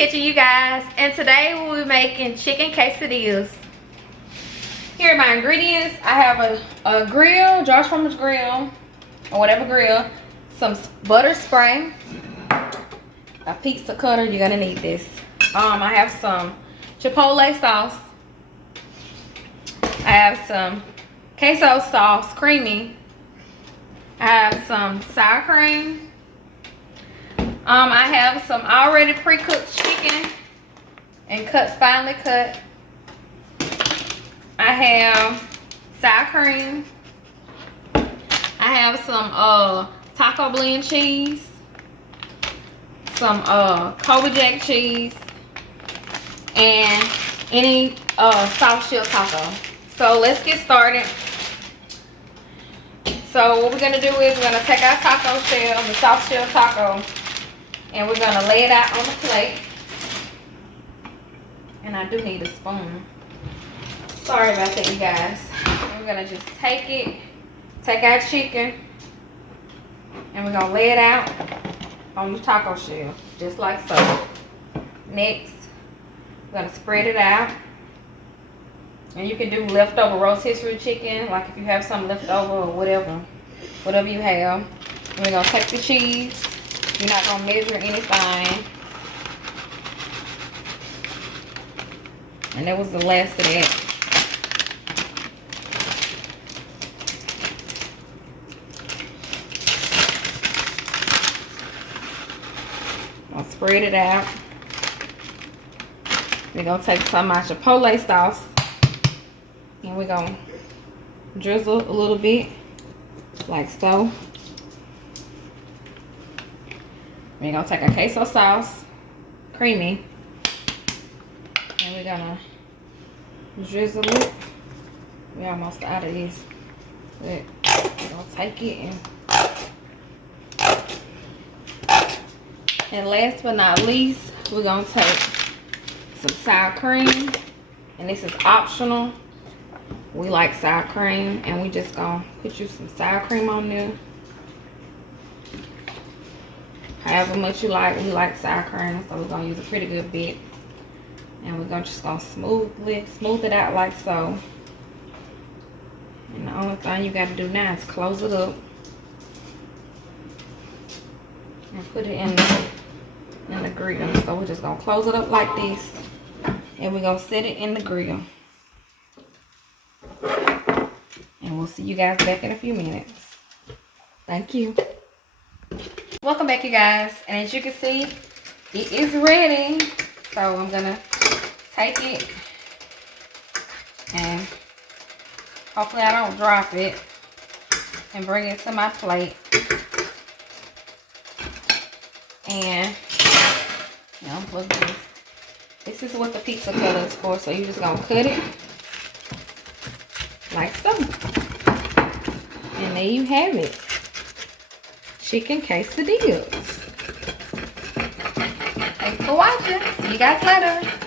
Kitchen, you guys, and today we'll be making chicken quesadillas. Here are my ingredients. I have a grill, George Foreman's grill, or whatever grill, some butter spray, a pizza cutter, you're gonna need this. I have some chipotle sauce. I have some queso sauce, creamy. I have some sour cream. I have some already pre-cooked chicken and finely cut. I have sour cream. I have some taco blend cheese, some Kobe Jack cheese, and any soft shell taco. So let's get started. So what we're gonna do is we're gonna take our taco shell, the soft shell taco, and we're gonna lay it out on the plate. And I do need a spoon. Sorry about that, you guys. We're gonna just take our chicken, and we're gonna lay it out on the taco shell, just like so. Next, we're gonna spread it out. And you can do leftover rotisserie chicken, like if you have some left over or whatever you have. And we're gonna take the cheese. You're not gonna measure anything. And that was the last of that. I'll spread it out. We're gonna take some of my chipotle sauce, and we're gonna drizzle a little bit, like so. We're gonna take our queso sauce, creamy, and we're gonna drizzle it. We're almost out of this. But we're gonna take it and last but not least, we're gonna take some sour cream, and this is optional. We like sour cream, and we just gonna put you some sour cream on there. However much you like, we like sour cream, so we're gonna use a pretty good bit. And we're just gonna smooth it out like so. And the only thing you gotta do now is close it up and put it in the grill. So we're just gonna close it up like this, and we're gonna set it in the grill. And we'll see you guys back in a few minutes. Thank you. Welcome back, you guys. And as you can see, it is ready. So I'm gonna take it, and hopefully I don't drop it, and bring it to my plate. And unplug this. This is what the pizza cutter is for. So you're just gonna cut it like so. And there you have it. Chicken quesadillas. Thanks for watching. See you guys later.